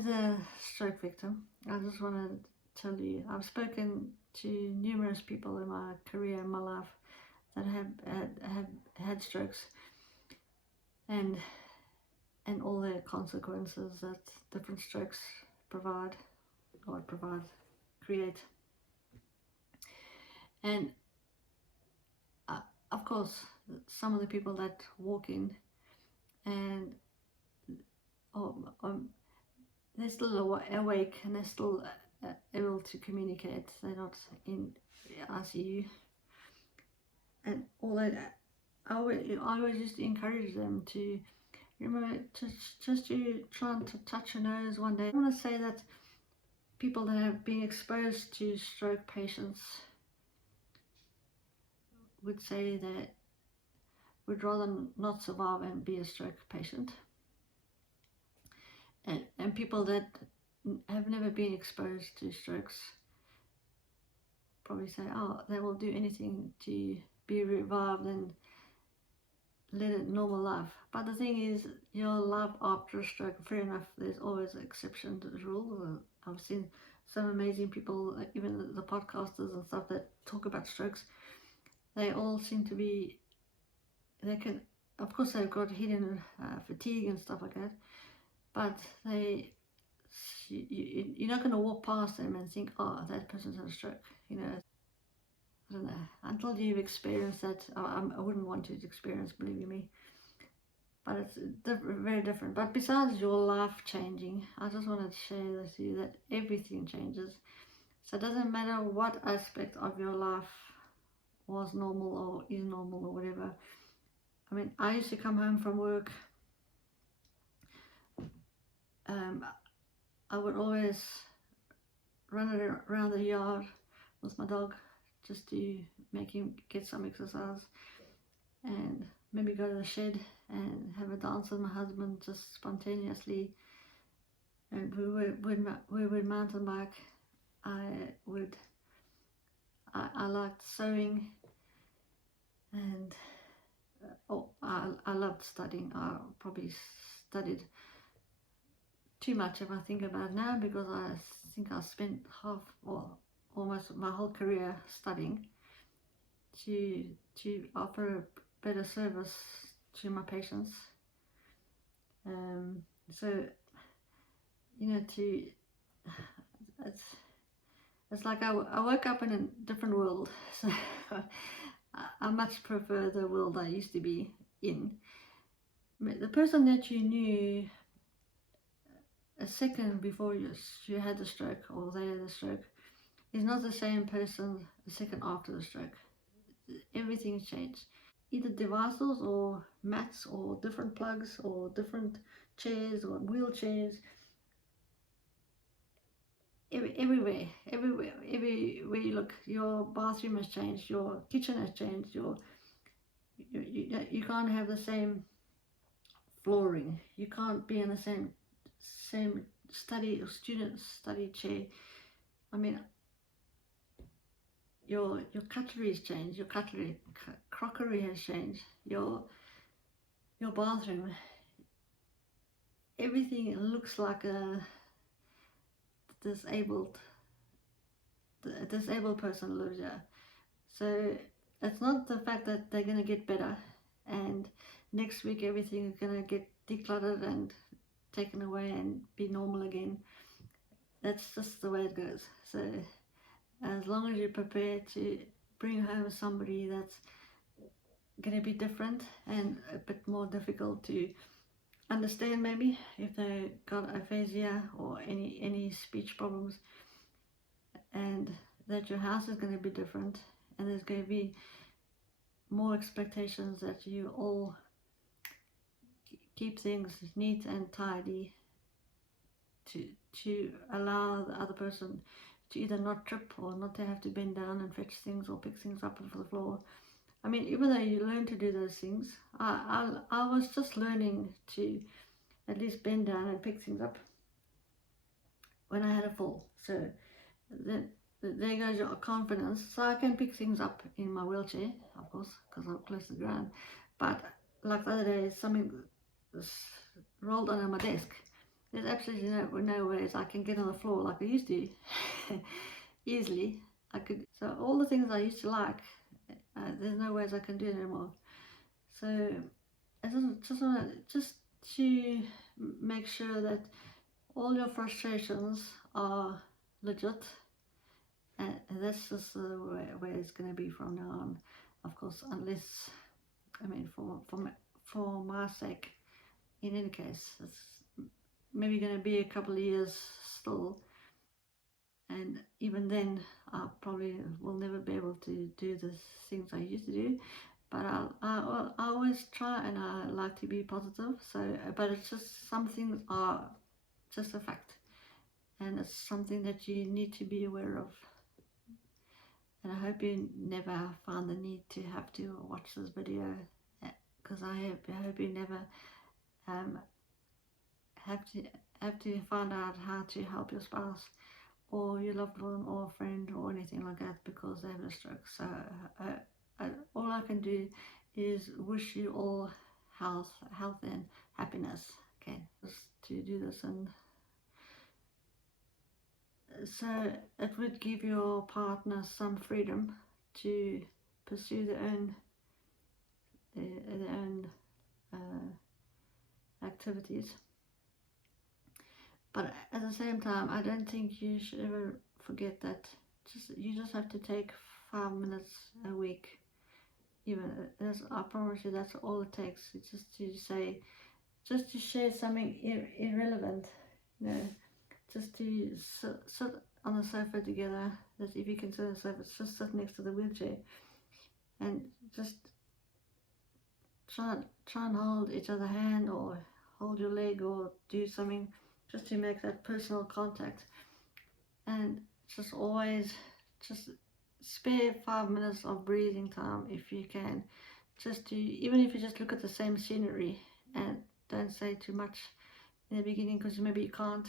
As a stroke victim, I just want to tell you, I've spoken to numerous people in my career, in my life, that have had strokes, and all the consequences that different strokes provide, create. And of course, some of the people that walk in and they're still awake and they're still able to communicate. They're not in ICU, and all that. I always used to encourage them to remember just to try and to touch your nose one day. I want to say that people that have been exposed to stroke patients would say that would rather not survive and be a stroke patient. And people that have never been exposed to strokes probably say, oh, they will do anything to be revived and live a normal life. But the thing is, your life after a stroke, fair enough, there's always an exception to the rule. I've seen some amazing people, even the podcasters and stuff that talk about strokes. They all seem to be, they can, of course they've got hidden fatigue and stuff like that, but you're not going to walk past them and think, oh, that person's had a stroke, I don't know, until you've experienced that. I wouldn't want to experience, believe me, but it's very different. But besides your life changing, I just wanted to share with you that everything changes. So it doesn't matter what aspect of your life was normal or is normal or whatever. I mean, I used to come home from work. I would always run around the yard with my dog just to make him get some exercise, and maybe go to the shed and have a dance with my husband just spontaneously. And we would mountain bike. I liked sewing, and I loved studying. I probably studied too much if I think about it now, because I think I spent almost my whole career studying to offer a better service to my patients. So it's like I woke up in a different world. So I much prefer the world I used to be in. The person that you knew a second before you had the stroke, or they had the stroke, is not the same person a second after the stroke. Everything's changed. Either devices or mats or different plugs or different chairs or wheelchairs. Everywhere you look, your bathroom has changed, your kitchen has changed, you can't have the same flooring, you can't be in the same study or student study chair. I mean, your cutlery has changed, your crockery has changed, your bathroom, everything looks like a disabled person lives here. So it's not the fact that they're going to get better and next week everything is going to get decluttered and taken away and be normal again. That's just the way it goes. So as long as you're prepared to bring home somebody that's going to be different and a bit more difficult to understand, maybe if they got aphasia or any speech problems, and that your house is going to be different, and there's going to be more expectations that you all keep things neat and tidy to allow the other person to either not trip or not to have to bend down and fetch things or pick things up off the floor. I mean, even though you learn to do those things, I was just learning to at least bend down and pick things up when I had a fall. So then there goes your confidence. So I can pick things up in my wheelchair, of course, because I'm close to the ground. But like the other day, something was rolled under my desk, There's absolutely no ways I can get on the floor like I used to. Easily. I could, so all the things I used to like, there's no ways I can do it anymore. So I just want just to make sure that all your frustrations are legit, and that's just the way it's going to be from now on. Of course, unless, I mean, for my sake, in any case, it's maybe going to be a couple of years still, and even then, I probably will never be able to do the things I used to do. But I always try, and I like to be positive. So, but it's just some things are just a fact, and it's something that you need to be aware of. And I hope you never find the need to have to watch this video, because I hope you never um, have to find out how to help your spouse or your loved one or a friend or anything like that because they have a stroke. So all I can do is wish you all health and happiness. Okay, just to do this, and so it would give your partner some freedom to pursue their own activities. But at the same time, I don't think you should ever forget that you just have to take 5 minutes a week. Even as I promise you, that's all it takes. It's just to share something irrelevant, you know, just to sit on the sofa together. That if you can sit on the sofa, just sit next to the wheelchair, and just try and hold each other's hand or hold your leg or do something just to make that personal contact. And just always just spare 5 minutes of breathing time if you can, just to, even if you just look at the same scenery and don't say too much in the beginning because maybe you can't.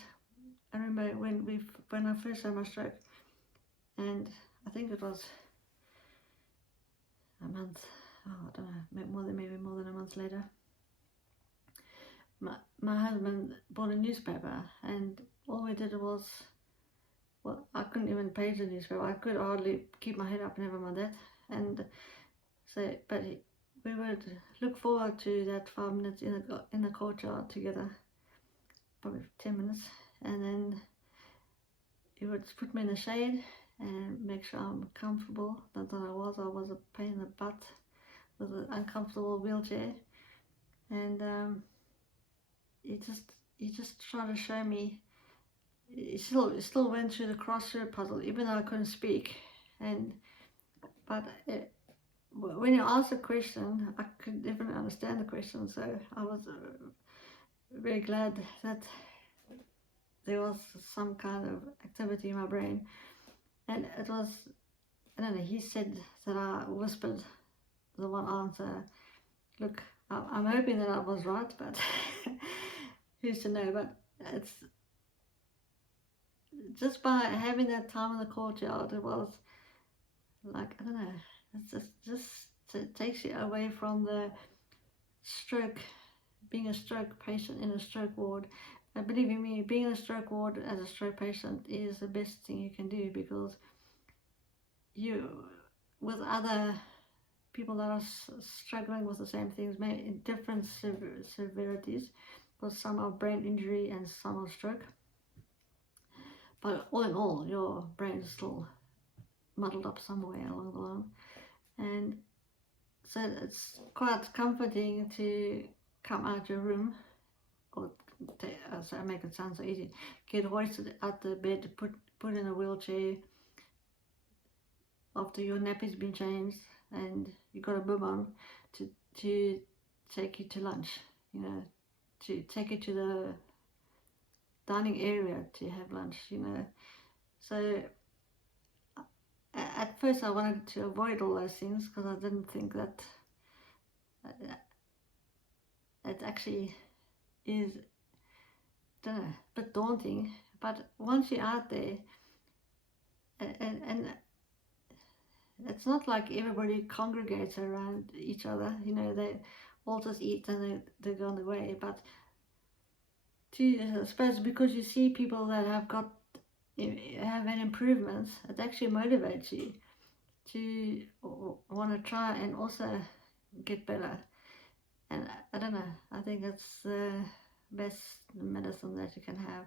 I remember when I first had my stroke, and I think it was a month, I don't know, maybe more than a month later, my husband bought a newspaper, and all we did was, well, I couldn't even page the newspaper. I could hardly keep my head up, never mind that. And so, but we would look forward to that 5 minutes in the courtyard together, probably 10 minutes, and then he would put me in the shade and make sure I'm comfortable. Not that I was a pain in the butt with an uncomfortable wheelchair, and he just tried to show me. He still went through the crossword puzzle, even though I couldn't speak, but when you asked a question, I couldn't even understand the question, so I was very glad that there was some kind of activity in my brain. And it was, I don't know, he said that I whispered the one answer. Look, I'm hoping that I was right, but who's to know. But it's just by having that time in the courtyard, it was like, I don't know, it's just it takes you away from the stroke, being a stroke patient in a stroke ward. And believe me, being in a stroke ward as a stroke patient is the best thing you can do, because you, with other people that are struggling with the same things, maybe in different severities, because some are brain injury and some are stroke. But all in all, your brain is still muddled up somewhere along the line. And so it's quite comforting to come out your room, or so I make it sound so easy, get hoisted out the bed, put in a wheelchair after your nappy's been changed and you got a bib on, to take you to lunch, you know, to take you to the dining area to have lunch, you know. So at first I wanted to avoid all those things because I didn't think that it actually is, don't know, a bit daunting. But once you're out there, and it's not like everybody congregates around each other, you know, they all just eat and they go on their way. But I suppose because you see people that have had improvements, it actually motivates you to want to try and also get better. And I don't know, I think it's the best medicine that you can have.